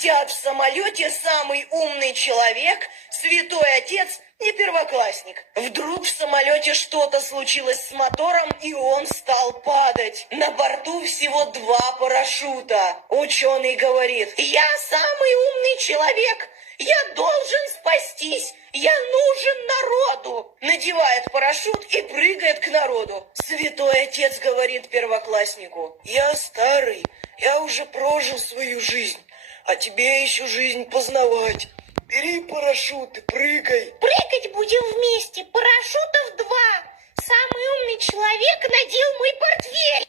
Сидят в самолете самый умный человек, святой отец и первоклассник. Вдруг в самолете что-то случилось с мотором, и он стал падать. На борту всего 2 парашюта. Ученый говорит: я самый умный человек, я должен спастись, я нужен народу. Надевает парашют и прыгает к народу. Святой отец говорит первокласснику: я старый, я уже прожил свою жизнь, а тебе еще жизнь познавать. Бери парашют и прыгай. Прыгать будем вместе, парашютов 2. Самый умный человек надел мой портфель.